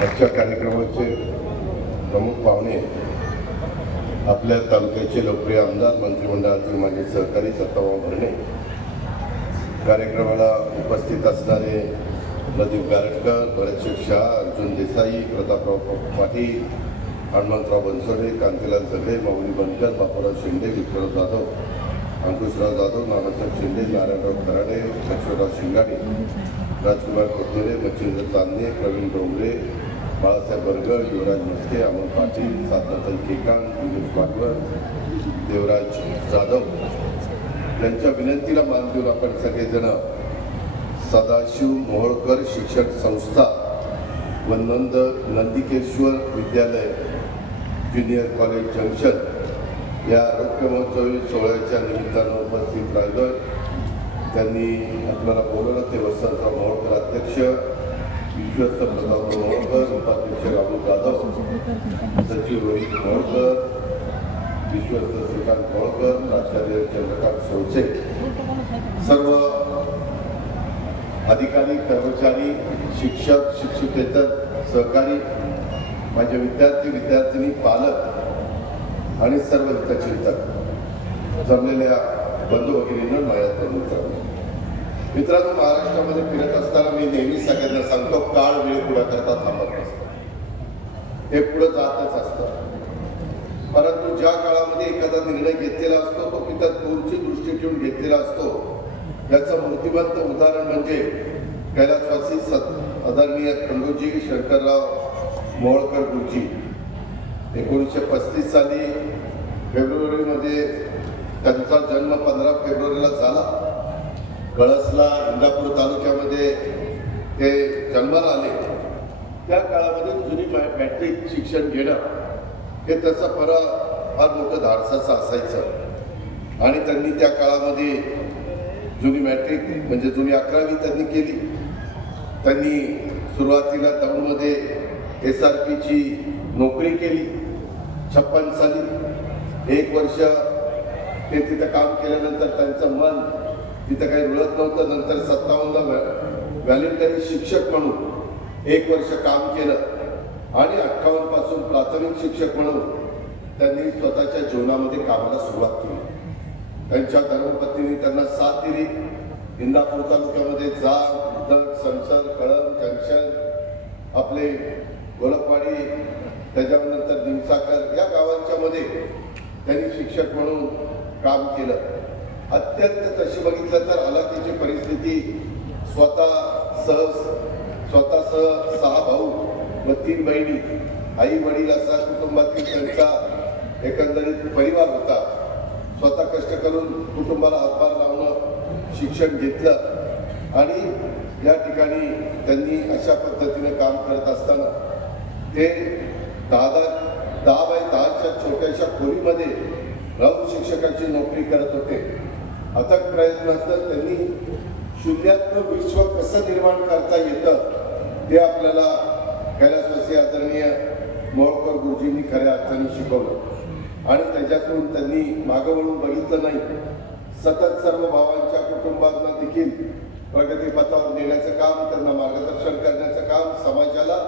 आजच्या कार्यक्रमाचे प्रमुख पाहुणे आपल्या तालुक्याचे लोकप्रिय आमदार, मंत्रिमंडळातील माजी सहकारी सत्ताभाऊ भरणे, कार्यक्रमाला उपस्थित असणारे प्रदीप गारटकर, भरतशेठ शाह, अर्जुन देसाई, प्रतापराव पाटील, हनुमंतराव बनसोडे, कांतीलाल झगडे, माऊली बनकर, बापूराव शिंदे, विठ्ठलराव जाधव, अंकुशराव जाधव, नानासाहेब शिंदे, नारायणराव खराडे, लक्ष्मणराव शिंगाडे, राजकुमार कोथेरे, मच्छिंद्र चांदणे, प्रवीण डोंगरे, बाळासाहेब बरगड, युवराज मस्के, अमोल पाटील, साधनाताई केकांत, दिनेश भागवत, देवराज जाधव यांच्या विनंतीला मान देऊन आपण सगळेजण सदाशिव मोहोळकर शिक्षण संस्था व नंदिकेश्वर विद्यालय ज्युनियर कॉलेज जंक्शन या आरोग्य महोत्सवी सोहळ्याच्या निमित्तानं उपस्थित राहिलोय. त्यांनी आपल्याला बोलवलं ते वसंतराव मोहोळकर अध्यक्ष, विश्वस्त प्रताप मोहोळकर, उपाध्यक्ष राहुल जाधव, सचिव रोहित मोहोळकर, विश्वस्त श्रीकांत मोहोळकर, प्राचार्य चंद्रकांत सोळसे, सर्व अधिकारी, कर्मचारी, शिक्षक, शिक्षकेतर, सहकारी, माझे विद्यार्थी, विद्यार्थिनी, पालक आणि सर्व हितचिंतक जमलेल्या बंधू भगिनींना माझ्या मित्रांनो, महाराष्ट्रामध्ये फिरत असताना मी नेहमी सगळ्यांना सांगतो, काळ वेळ पुढे करता थांबत नसतं, हे पुढे जातच असतं. परंतु ज्या काळामध्ये एखादा निर्णय घेतलेला असतो तो तिथं दूरची दृष्टी ठेवून घेतलेला असतो. याचं मूर्तिमंत उदाहरण म्हणजे कैलासवासी आदरणीय खंडूजी शंकरराव मोहोळकर गुरुजी. 1935 साली फेब्रुवारीमध्ये त्यांचा जन्म 15 फेब्रुवारीला झाला. कळसला, इंदापूर तालुक्यामध्ये ते जन्माला आले. त्या काळामध्ये जुनी मॅट्रिक शिक्षण घेणं हे त्याचं फार मोठं धाडसाचं असायचं आणि त्यांनी त्या काळामध्ये जुनी मॅट्रिक म्हणजे जुनी 11वी त्यांनी केली. त्यांनी सुरुवातीला दौंडमध्ये SRPची नोकरी केली. 56 साली 1 वर्ष ते तिथं काम केल्यानंतर त्यांचं मन तिथं काही रुळत नव्हतं. नंतर 57ला व्हॉलंटरी शिक्षक म्हणून 1 वर्ष काम केलं आणि 58 पासून प्राथमिक शिक्षक म्हणून त्यांनी स्वतःच्या जीवनामध्ये कामाला सुरुवात केली. त्यांच्या धर्मपत्नीने त्यांना साथ दिली. इंदापूर तालुक्यामध्ये जाग, उदक, संसद, कळंब, जंक्शन, आपले गोलपवाडी, त्याच्यानंतर निमसाकर या गावांच्या मध्ये त्यांनी शिक्षक म्हणून काम केलं. अत्यंत तशी बघितलं तर हालाकीची परिस्थिती, स्वतःसह 6 भाऊ व 3 बहिणी, आई वडील असा कुटुंबातील त्यांचा एकंदरीत परिवार होता. स्वतः कष्ट करून कुटुंबाला हातभार लावणं, शिक्षण घेतलं आणि या ठिकाणी त्यांनी अशा पद्धतीने काम करत असताना ते 10 बाय 10च्या छोट्याशा खोलीमध्ये राहून शिक्षकाची नोकरी करत होते. अथक प्रयत्नांतर त्यांनी शून्यातनं विश्व कसं निर्माण करता येतं ते आपल्याला कैलासवासी आदरणीय मोहोळकर गुरुजींनी खऱ्या अर्थाने शिकवलं आणि त्याच्यातून त्यांनी मागं वळून बघितलं नाही. सतत सर्व भावांच्या कुटुंबांना देखील प्रगतीपथावर नेण्याचं काम, त्यांना मार्गदर्शन करण्याचं काम समाजाला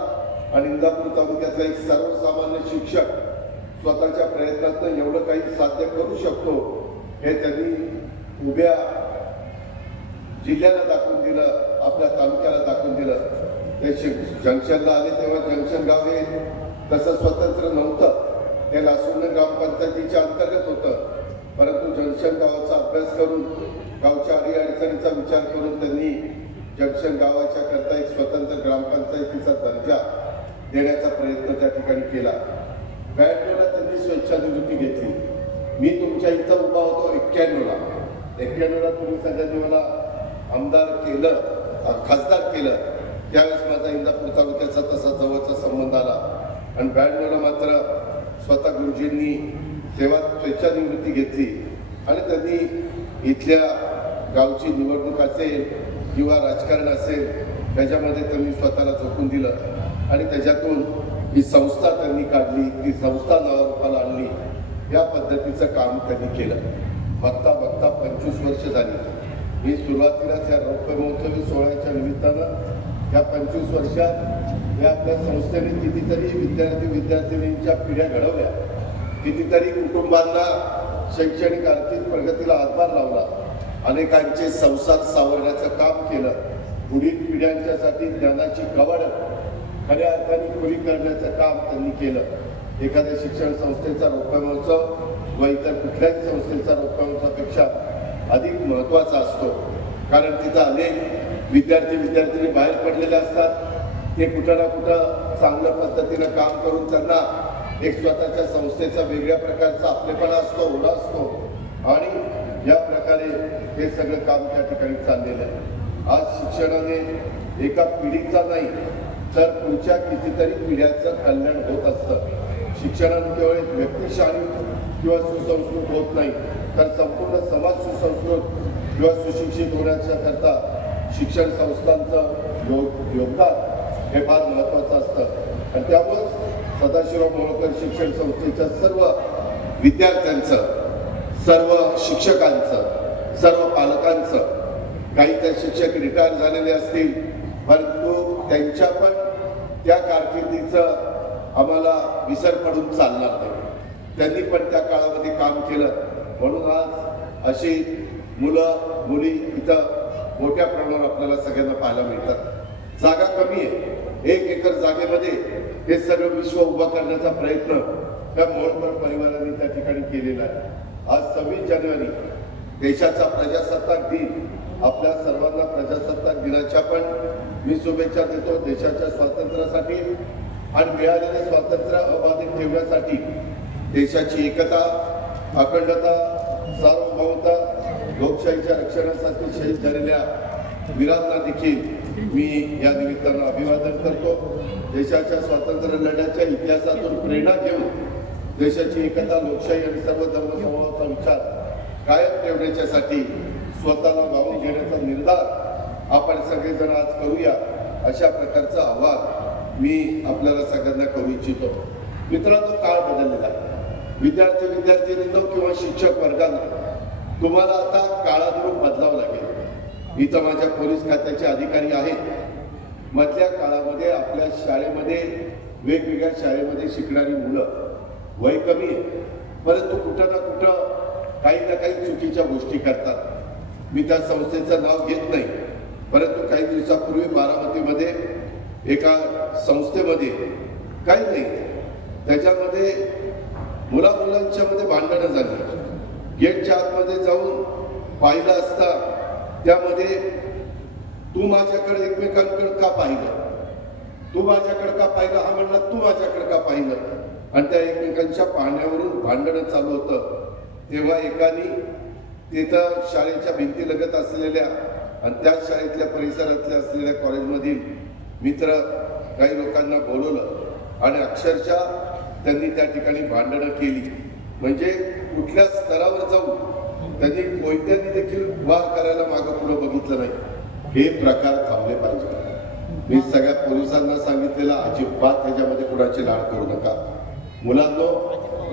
आणि इंदापूर तालुक्यातला एक सर्वसामान्य शिक्षक स्वतःच्या प्रयत्नातून एवढं काही साध्य करू शकतो हे त्यांनी उभ्या जिल्ह्याला दाखवून दिलं, आपल्या तालुक्याला दाखवून दिलं. ते जंक्शनला आले तेव्हा जंक्शन गाव हे तसं स्वतंत्र नव्हतं, ते लासुंड ग्रामपंचायतीच्या अंतर्गत होतं. परंतु जंक्शन गावाचा अभ्यास करून गावच्या अडीअडचणीचा विचार करून त्यांनी जंक्शन गावाच्या करता एक स्वतंत्र ग्रामपंचायतीचा दर्जा देण्याचा प्रयत्न त्या ठिकाणी केला. 92ला त्यांनी स्वेच्छानिवृत्ती घेतली. मी तुमच्या इथं उभा होतो 91ला तुम्ही सगळ्यांनी मला आमदार केलं, खासदार केलं. त्यावेळेस माझा इंदापूर तालुक्याचा तसा जवळचा संबंध आला आणि 92ला मात्र स्वतः गुरुजींनी स्वेच्छानिवृत्ती घेतली आणि त्यांनी इथल्या गावची निवडणूक असेल किंवा राजकारण असेल त्याच्यामध्ये त्यांनी स्वतःला झोकून दिलं आणि त्याच्यातून ही संस्था त्यांनी काढली, ती संस्था नावारूपाला आणली. या पद्धतीचं काम त्यांनी केलं. बघता 25 वर्ष झाली. मी सुरुवातीलाच या रौप्य महोत्सवी सोहळ्याच्या निमित्तानं या 25 वर्षात या आपल्या संस्थेने कितीतरी विद्यार्थिनींच्या पिढ्या घडवल्या, कितीतरी कुटुंबांना शैक्षणिक आर्थिक प्रगतीला हातभार लावला, अनेकांचे संसार सावरण्याचं काम केलं, पुढील पिढ्यांच्यासाठी ज्ञानाची कवड खऱ्या अर्थाने खुली करण्याचं काम त्यांनी केलं। एखाद्या शिक्षण संस्थेचा रौप्य महोत्सव व इतर कुठल्याही संस्थेचा रौप्य महोत्सवापेक्षा अधिक महत्त्वाचा असतो, कारण तिथं अनेक विद्यार्थी बाहेर पडलेले असतात। ते कुठं ना कुठं चांगल्या पद्धतीनं काम करून त्यांना एक स्वतःच्या संस्थेचा वेगळ्या प्रकारचा आपलेपणा असतो, ओढा असतो, आणि या प्रकारे हे सगळं काम त्या ठिकाणी चाललेलं आहे। आज शिक्षणाने एका पिढीचा नाही तर पुढच्या कितीतरी पिढ्यांचं कल्याण होत असतं। शिक्षणाने केवळ एक व्यक्ती शहाणी किंवा सुसंस्कृत होत नाही, तर संपूर्ण समाज सुसंस्कृत किंवा सुशिक्षित होण्याच्या करता शिक्षण संस्थांचं योगदान हे फार महत्त्वाचं असतं। आणि त्यामुळे सदाशिवराव मोहोळकर शिक्षण संस्थेच्या सर्व विद्यार्थ्यांचं, सर्व शिक्षकांचं, सर्व पालकांचं, काही त्या शिक्षक रिटायर झालेले असतील परंतु त्यांच्या पण त्या कारकिर्दीचं आम्हाला विसर पडून चालणार नाही। त्यांनी पण त्या काळामध्ये काम केलं, म्हणून आज अशी मुलं मुली इथं मोठ्या प्रमाणावर आपल्याला सगळ्यांना पाहायला मिळतात। जागा कमी आहे, 1 एकर जागेमध्ये हे सगळं विश्व उभा करण्याचा प्रयत्न त्या मोहोळकर परिवाराने त्या ठिकाणी केलेला आहे। आज 26 जानेवारी देशाचा प्रजासत्ताक दिन, आपल्या सर्वांना प्रजासत्ताक दिनाच्या पण मी शुभेच्छा देतो। देशाच्या स्वातंत्र्यासाठी आणि मिळालेले स्वातंत्र्य अबाधित ठेवण्यासाठी, देशाची एकता, अखंडता, सार्वभौमता, लोकशाहीच्या रक्षणासाठी शहीद झालेल्या वीरांना देखील मी या निमित्तानं अभिवादन करतो। देशाच्या स्वातंत्र्य लढ्याच्या इतिहासातून प्रेरणा घेऊन देशाची एकता, लोकशाही आणि सर्व धर्मसमूहाचा विचार कायम ठेवण्यासाठी स्वतःला वाहून घेण्याचा निर्धार आपण सगळेजण आज करूया, अशा प्रकारचं आवाहन मी आपल्याला सगळ्यांना करू इच्छितो। मित्रांनो, काळ बदललेला आहे। विद्यार्थ्यांनो किंवा शिक्षक वर्गांना तुम्हाला आता काळानुरूप बदलावं लागेल। इथं माझ्या पोलीस खात्याचे अधिकारी आहेत। मधल्या काळामध्ये आपल्या शाळेमध्ये, वेगवेगळ्या शाळेमध्ये शिकणारी मुलं वय कमी आहे, परंतु कुठं ना कुठं काही ना काही चुकीच्या गोष्टी करतात। मी त्या संस्थेचं नाव घेत नाही, परंतु काही दिवसापूर्वी बारामतीमध्ये एका संस्थेमध्ये काही नाही, त्याच्यामध्ये मुलांच्या मध्ये भांडणं झाली। गेटच्या आतमध्ये जाऊन पाहिलं असता त्यामध्ये तू माझ्याकडे एकमेकांकडे का पाहिलं, तू माझ्याकडे का पाहिलं, हा म्हणला तू माझ्याकडे का पाहिलं, आणि त्या एकमेकांच्या पाहण्यावरून भांडणं चालू होतं। तेव्हा एकाने तिथं शाळेच्या भिंतीलगत असलेल्या आणि त्याच शाळेतल्या परिसरातल्या असलेल्या कॉलेजमधील मित्र काही लोकांना बोलवलं आणि अक्षरशः त्यांनी त्या ठिकाणी भांडणं केली। म्हणजे कुठल्या स्तरावर जाऊन त्यांनी कोयत्यांनी देखील वार करायला मागं पुढे बघितलं नाही। हे प्रकार थांबले पाहिजे। मी सगळ्या पोलिसांना सांगितलेलं, अजिबात ह्याच्यामध्ये कुणाची लाड करू नका। मुलांनो,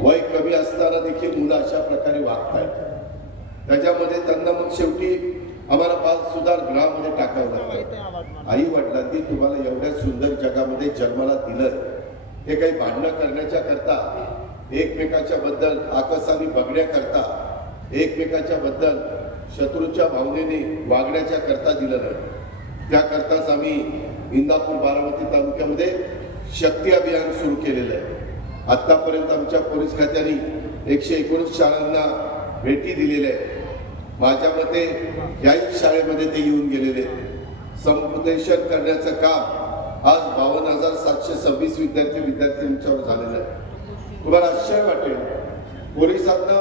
वय कमी असताना देखील मुलं अशा प्रकारे वागतायत, त्याच्यामध्ये त्यांना मग शेवटी आम्हाला बाल सुधार गृहामध्ये टाकावं लागतं। आई वडिलांनी तुम्हाला एवढ्या सुंदर जगामध्ये जन्माला दिलं, हे काही भांडणं करण्याच्या करता, एकमेकाच्या बद्दल आकसाने बघण्या करता, एकमेकाच्या बद्दल शत्रूच्या भावनेने वागण्याच्या करता दिलं नाही। त्याकरताच आम्ही इंदापूर बारामती तालुक्यामध्ये शक्ती अभियान सुरू केलेलं आहे। आतापर्यंत आमच्या पोलीस खात्याने 119 शाळांना भेटी दिलेल्या आहेत। माझ्या मते याही शाळेमध्ये ते येऊन गेलेले, समुपदेशन करण्याचं काम आज 52,726 विद्यार्थ्यांच्यावर झालेलं आहे। तुम्हाला आश्चर्य वाटेल, पोलिसांना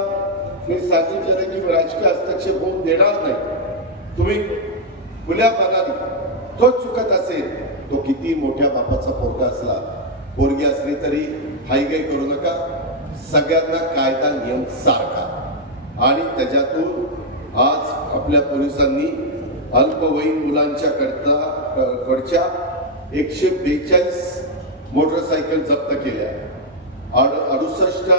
मी सांगितलेलं की राजकीय हस्तक्षेप होऊन देणार नाही। तुम्ही खुल्या मनाने तो चुकत असेल, तो किती मोठ्या बापाचा पोरगा असला, पोरगी असली तरी हायगाई करू नका। सगळ्यांना कायदा नियम सारखा, आणि त्याच्यातून आज आपल्या पोलिसांनी अल्पवयीन मुलांच्या कडच्या 142 मोटरसायकल जप्त केल्या, 68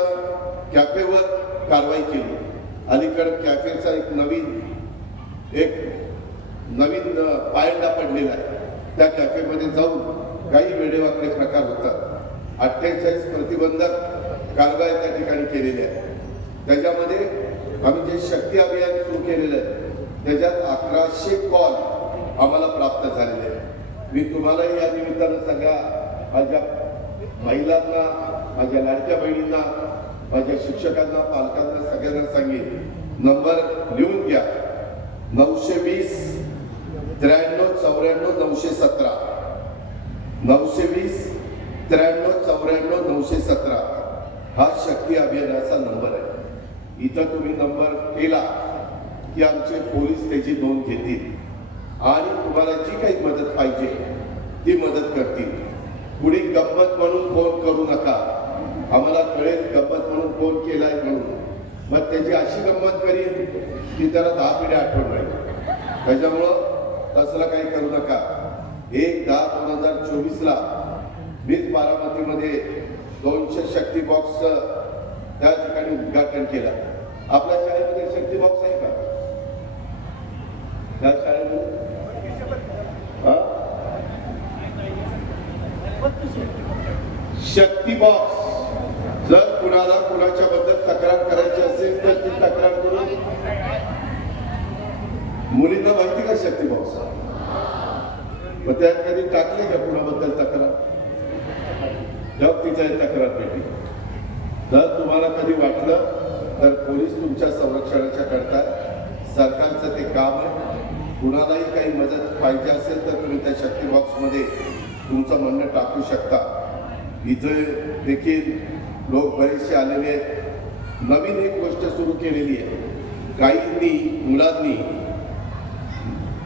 कॅफेवर कारवाई केली। अलीकडे कॅफेचा एक नवीन पायंडा पडलेला आहे, त्या कॅफेमध्ये जाऊन काही वेडेवाकडे प्रकार होतात। 48 प्रतिबंधक कारवाई त्या ठिकाणी केलेल्या आहे। त्याच्यामध्ये आम्ही जे शक्ती अभियान सुरू केलेलं आहे त्याच्यात 1100 कॉल आम्हाला प्राप्त झालेले आहेत। मी तुम्हालाही या निमित्तानं सगळ्या माझ्या महिलांना, माझ्या लाडक्या बहिणींना, माझ्या शिक्षकांना, पालकांना सगळ्यांना सांगेन, नंबर लिहून घ्या, 920 93 94 917, 920 93 94 917 हा शक्ती अभियानाचा नंबर आहे। इथं तुम्ही नंबर केला की आमचे पोलीस त्याची नोंद घेतील आणि तुम्हाला जी काही मदत पाहिजे ती मदत करतील। पुढे गंमत म्हणून फोन करू नका, आम्हाला कळेल गंमत म्हणून फोन केलाय म्हणून, मग त्याची अशी गंमत करीन की त्याला 10 पिढ्या आठवण राहील। त्याच्यामुळं तसलं काही करू नका। 1/10/2024 मीच बारामतीमध्ये 200 शक्ती बॉक्स त्या ठिकाणी उद्घाटन केलं। आपल्या शाळेमध्ये शक्ती बॉक्स आहे का? त्या शाळेमध्ये शक्ती बॉक्स जर कुणाला कुणाच्या बद्दल तक्रार करायची असेल तर ती तक्रार करून, मुलींना माहिती का शक्ती बॉक्स? मग त्यात कधी टाकले का कुणाबद्दल तक्रार? जब तिच्या तक्रार पेटी जर तुम्हाला कधी वाटलं तर पोलीस तुमच्या संरक्षणाच्या करता, सरकारचं ते काम आहे। कुणालाही काही मदत पाहिजे असेल तर तुम्ही त्या शक्ती बॉक्समध्ये तुमचं म्हणणं टाकू शकता। इथे देखील लोक बरेचसे आलेले आहेत। नवीन एक गोष्ट सुरू केलेली आहे, काहींनी मुलांनी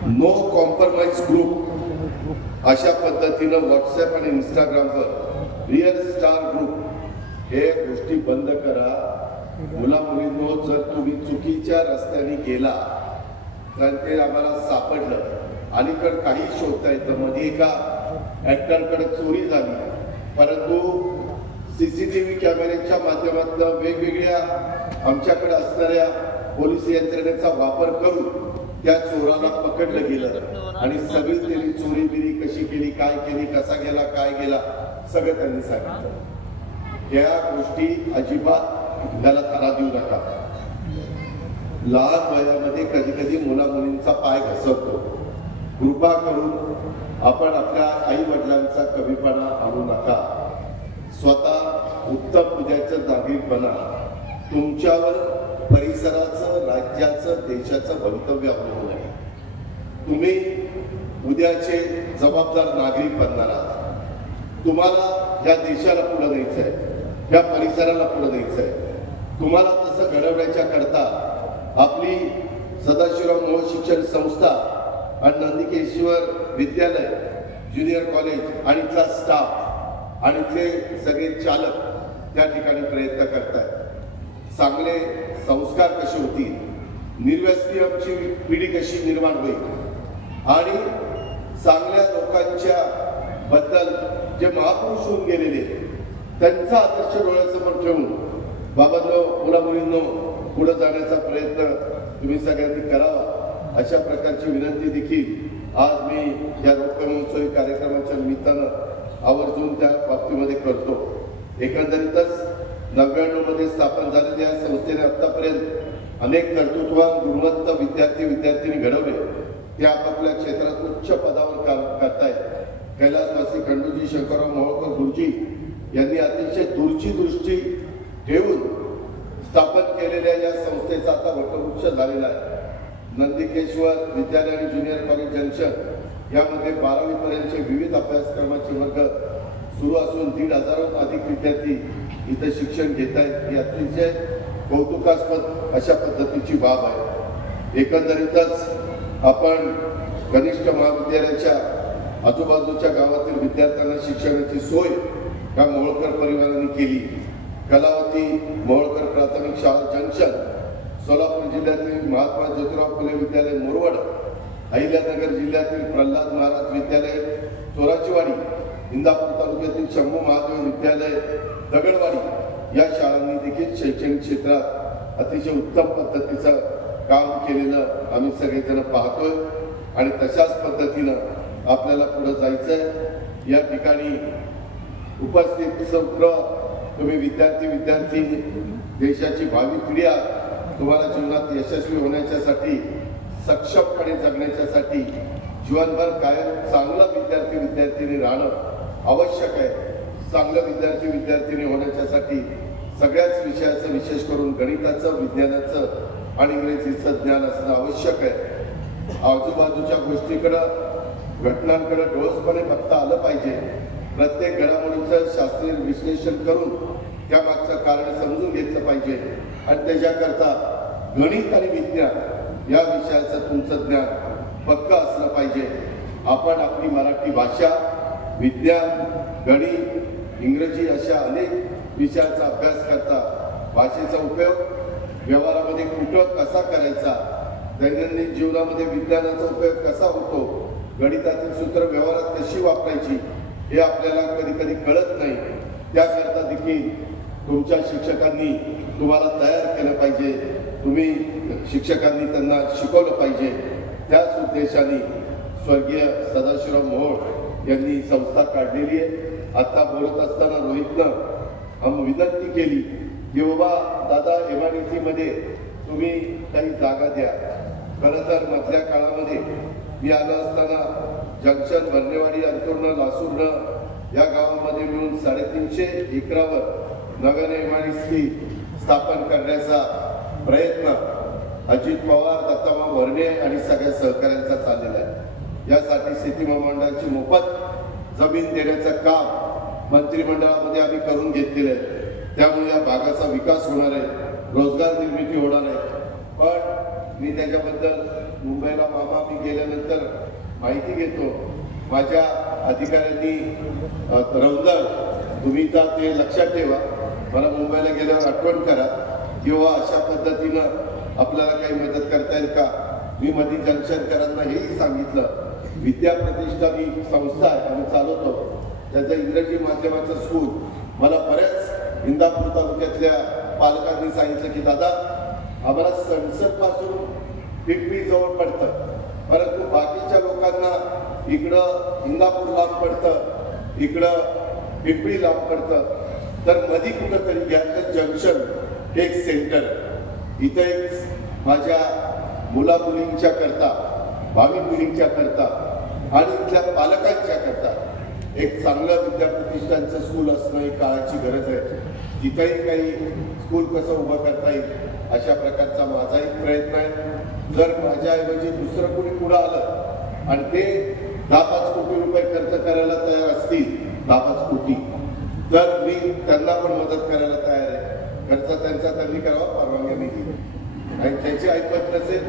नो कॉम्प्रोमाइज ग्रुप अशा पद्धतीनं व्हॉट्सअप आणि इंस्टाग्रामवर रिअल स्टार ग्रुप हे गोष्टी बंद करा। मुला मुलींनो, जर तुम्ही चुकीच्या रस्त्याने गेला तर ते आम्हाला सापडलं, अलीकडे काही शोधता येतं, मध्ये एका ऍक्टरकडे चोरी झाली, परंतु सीसीटीव्ही कॅमेऱ्याच्या माध्यमातून वेगवेगळ्या आमच्याकडे असणाऱ्या पोलीस यंत्रणेचा वापर करून त्या चोराला पकडलं गेलं आणि सगळी त्यांनी चोरी बिरी कशी केली, काय केली, कसा गेला, काय गेला, सगळं त्यांनी सांगितलं। त्या गोष्टी अजिबात त्याला थारा देऊ नका। लहान वयामध्ये कधी कधी मुला मुलींचा पाय घसरतो, कृपा करून आपण आपल्या आई वडिलांचा कमीपणा आणू नका। स्वतः उत्तम उद्याचं नागरिक बना। तुमच्यावर परिसराचं, राज्याचं, देशाचं भवितव्य अवलंबून आहे। तुम्ही उद्याचे जबाबदार नागरिक बनणार आहात। तुम्हाला या देशाला पुढे न्यायचं आहे, या परिसराला पुढे न्यायचं आहे। तुम्हाला तसं घडवण्याच्या करता आपली सदाशिवराव मोहोळ शिक्षण संस्था आणि नंदिकेश्वर विद्यालय, ज्युनियर कॉलेज आणि इथला स्टाफ आणि इथले सगळे चालक त्या ठिकाणी प्रयत्न करतात। चांगले संस्कार कसे होतील, निर्व्यसनी आमची पिढी कशी निर्माण होईल आणि चांगल्या लोकांच्या बद्दल जे महापुरुष होऊन गेलेले त्यांचा आदर्श डोळ्यासमोर ठेवून बाबांनो, मुला मुलींनो, पुढे जाण्याचा प्रयत्न तुम्ही सगळ्यांनी करावा, अशा प्रकारची विनंती देखील आज मी या रोपे महोत्सवी कार्यक्रमाच्या निमित्तानं आवर्जून त्या बाबतीमध्ये करतो। एकंदरीतच 99 मध्ये स्थापन झालेल्या या संस्थेने आतापर्यंत अनेक कर्तृत्ववान गुणवंत विद्यार्थी घडवले। ते आपापल्या क्षेत्रात उच्च पदावर काम करतायत। कैलासवासी खंडूजी शंकरराव मोहोळकर गुरुजी यांनी अतिशय दूरची दृष्टी ठेवून स्थापन केलेल्या या संस्थेचा आता वटवृक्ष झालेला आहे। नंदिकेश्वर विद्यालय आणि ज्युनियर कॉलेज जंक्शन यामध्ये 12वी पर्यंतचे विविध अभ्यासक्रमाचे वर्ग सुरू असून 1,500हून अधिक विद्यार्थी इथे शिक्षण घेत आहेत। ही अतिशय कौतुकास्पद अशा पद्धतीची बाब आहे। एकंदरीतच आपण कनिष्ठ महाविद्यालयाच्या आजूबाजूच्या गावातील विद्यार्थ्यांना शिक्षणाची सोय या मोहोळकर परिवाराने केली। कलावती मोहोळकर प्राथमिक शाळा जंक्शन, सोलापूर जिल्ह्यातील महात्मा ज्योतिराव फुले विद्यालय मुरवड, अहिल्यानगर जिल्ह्यातील प्रल्हाद महाराज विद्यालय चोराचीवाडी, इंदापूर तालुक्यातील शंभू महादेव विद्यालय दगडवाडी या शाळांनी देखील शैक्षणिक क्षेत्रात अतिशय उत्तम पद्धतीचं काम केलेलं आम्ही सगळेजण पाहतोय आणि तशाच पद्धतीनं आपल्याला पुढे जायचंय। या ठिकाणी उपस्थित सर्व तुम्ही विद्यार्थी देशाची भावी पिढी आहात। तुम्हाला जीवनात यशस्वी होण्यासाठी सक्षमपणे जगण्यासाठी जीवनभर कायम चांगला विद्यार्थी राहणं आवश्यक आहे। चांगलं विद्यार्थी होण्यासाठी सगळ्याच विषयाचं विशेष करून गणिताचं, विज्ञानाचं आणि इंग्रजीचं ज्ञान असणं आवश्यक आहे। आजूबाजूच्या गोष्टीकडं, घटनांकडे डोळसपणे बघता आलं पाहिजे। प्रत्येक घडामोडीचं शास्त्रीय विश्लेषण करून त्यामागचं कारण समजून घेतलं पाहिजे आणि त्याच्याकरता गणित आणि विज्ञान या विषयाचं तुमचं ज्ञान पक्का असलं पाहिजे। आपण आपली मराठी भाषा, विज्ञान, गणित, इंग्रजी अशा अनेक विषयाचा अभ्यास करता भाषेचा उपयोग व्यवहारामध्ये कुठं कसा करायचा, दैनंदिन जीवनामध्ये विज्ञानाचा उपयोग कसा होतो, गणितातील सूत्र व्यवहारात कशी वापरायची हे आपल्याला कधी कधी कळत नाही। त्याकरता देखील तुमच्या शिक्षकांनी तुम्हाला तयार केलं पाहिजे, तुम्ही शिक्षकांनी त्यांना शिकवलं पाहिजे। त्याच उद्देशाने स्वर्गीय सदाशिवराव मोहोळ यांनी संस्था काढलेली आहे। आता बोलत असताना रोहितनं विनंती केली की बाबा दादा MIDC मध्ये तुम्ही काही जागा द्या। खरं तर मधल्या काळामध्ये मी आलो असताना जंक्शन, भरणेवाडी, अंतुर्न, लासूर्ण या गावामध्ये मिळून 350 एकरावर नव्याने MIDC स्थापन करण्याचा प्रयत्न अजित पवार, दत्तामा भरणे आणि सगळ्या सहकाऱ्यांचा चाललेला आहे। यासाठी शेती महामंडळाची मोफत जमीन देण्याचं काम मंत्रिमंडळामध्ये आम्ही करून घेतलेलं आहे। त्यामुळे या भागाचा विकास होणार आहे, रोजगार निर्मिती होणार आहे। पण मी त्याच्याबद्दल मुंबईला मामा मी गेल्यानंतर माहिती घेतो, माझ्या अधिकाऱ्यांनी रौदर तुम्ही तर ते लक्षात ठेवा, मला मुंबईला गेल्यावर आठवण करा किंवा अशा पद्धतीनं आपल्याला काही मदत करता येईल का। मी मध्ये जंक्शनकरांना हेही सांगितलं, विद्या प्रतिष्ठान ही संस्था आहे आम्ही चालवतो, त्याचं इंग्रजी माध्यमाचं स्कूल मला बऱ्याच इंदापूर तालुक्यातल्या पालकांनी सांगितलं की दादा आम्हाला संसद पासून पिंपरी जवळ पडतं, परंतु बाकीच्या लोकांना इकडं इंदापूर लांब पडतं, इकडं पिंपरी लांब पडतं, तर मध्ये कुठंतरी घ्या जंक्शन एक सेंटर इथं एक माझ्या मुला मुलींच्या करता, भावी मुलींच्या करता आणि इथल्या पालकांच्या करता एक चांगलं विद्या प्रतिष्ठानचं स्कूल असणं ही काळाची गरज आहे। तिथंही काही स्कूल कसं उभं करता येईल अशा प्रकारचा माझा एक प्रयत्न आहे। जर माझ्याऐवजी दुसरं कोणी पुढं आलं आणि ते 10-5 कोटी रुपये खर्च करायला तयार असतील, 10-5 कोटी, तर मी त्यांना पण मदत करायला तयार आहे। खर्च त्यांचा त्यांनी करावा, परवानगी दिली आणि त्याची ऐकत नसेल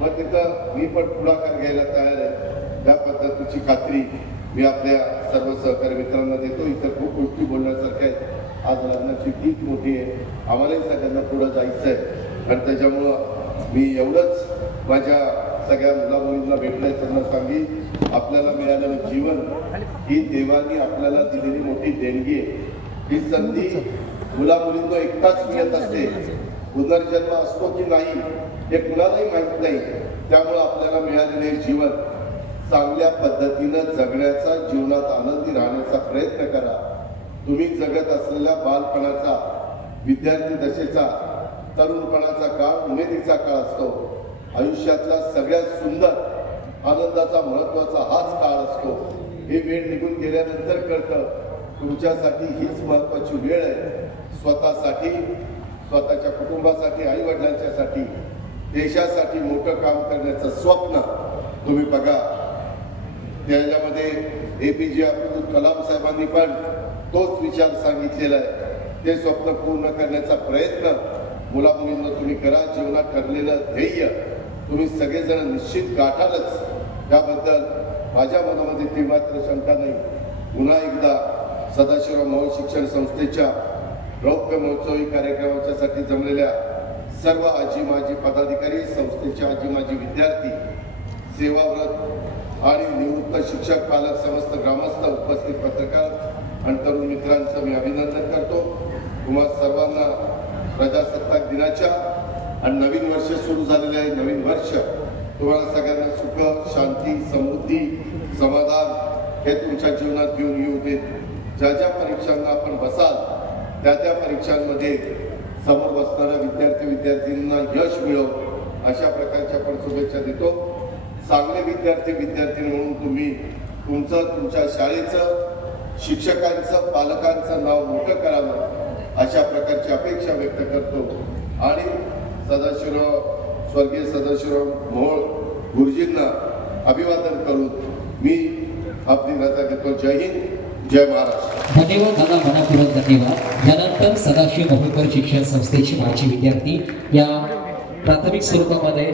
मग तिथं मी पण पुढाकार घ्यायला तयार आहे। त्या पद्धतीची खात्री मी आपल्या सर्व सहकारी मित्रांना देतो। इतर खूप गोष्टी बोलण्यासारख्या आहेत। आज लग्नाची तीच मोठी आहे, आम्हालाही सगळ्यांना पुढं जायचं आहे आणि त्याच्यामुळं मी एवढंच माझ्या सगळ्या मुला मुलींना भेटलंय त्यांना सांगी, आपल्याला मिळालेलं जीवन ही देवानी आपल्याला दिलेली मोठी देणगी आहे। ही संधी मुला मुलींना एकटाच मिळत असते, पुनर्जन्म असतो की नाही हे कुणालाही माहित नाही। त्यामुळे आपल्याला मिळालेले जीवन चांगल्या पद्धतीनं जगण्याचा, जीवनात आनंदी राहण्याचा प्रयत्न करा। तुम्ही जगत असलेल्या बालपणाचा, विद्यार्थी दशेचा, तरुणपणाचा काळ उमेदीचा काळ असतो। आयुष्यातला सगळ्यात सुंदर आनंदाचा, महत्वाचा हाच काळ असतो। हे वेळ निघून गेल्यानंतर कळतं तुमच्यासाठी हीच महत्वाची वेळ आहे। स्वतःसाठी, स्वतःच्या कुटुंबासाठी, आई वडिलांच्यासाठी, देशासाठी मोठं काम करण्याचं स्वप्न तुम्ही बघा। त्याच्यामध्ये APJ अब्दुल कलाम साहेबांनी पण तोच विचार सांगितलेला आहे। ते स्वप्न पूर्ण करण्याचा प्रयत्न मुला मुलींना तुम्ही करा। जीवनात ठरलेलं ध्येय तुम्ही सगळेजण निश्चित गाठालच, त्याबद्दल माझ्या मनामध्ये ती मात्र शंका नाही। पुन्हा एकदा सदाशिवराव मोहोळ शिक्षण संस्थेच्या रौप्य महोत्सवी कार्यक्रमाच्यासाठी जमलेल्या सर्व आजी माजी पदाधिकारी, संस्थेचे आजी माजी विद्यार्थी, सेवाव्रत आणि निवृत्त शिक्षक, पालक, समस्त ग्रामस्थ, उपस्थित पत्रकार आणि तरुण मित्रांचं मी अभिनंदन करतो। तुम्हा सर्वांना प्रजासत्ताक दिनाच्या आणि नवीन वर्ष सुरू झालेले आहे, नवीन वर्ष तुम्हाला सगळ्यांना सुख, शांती, समृद्धी, समाधान हे तुमच्या जीवनात घेऊन येऊ देत. ज्या ज्या परीक्षांना आपण बसाल त्या त्या परीक्षांमध्ये समोर बसणाऱ्या विद्यार्थ्यांना यश मिळो अशा प्रकारच्या पण शुभेच्छा देतो. चांगले विद्यार्थी म्हणून तुम्ही तुमच्या शाळेचं, शिक्षकांचं, पालकांचं नाव मोठं करावं अशा प्रकारची अपेक्षा व्यक्त करतो. आणि स्वर्गीय सदाशिवराव मोहोळ गुरुजींना अभिवादन करून मी आपली रजा घेतो. जय हिंद, जय महाराष्ट्र. धन्यवाद दादा, मनापूर्वक धन्यवाद. यानंतर सदाशिव मोहोळकर शिक्षण संस्थेचे माजी विद्यार्थी या प्राथमिक स्वरूपामध्ये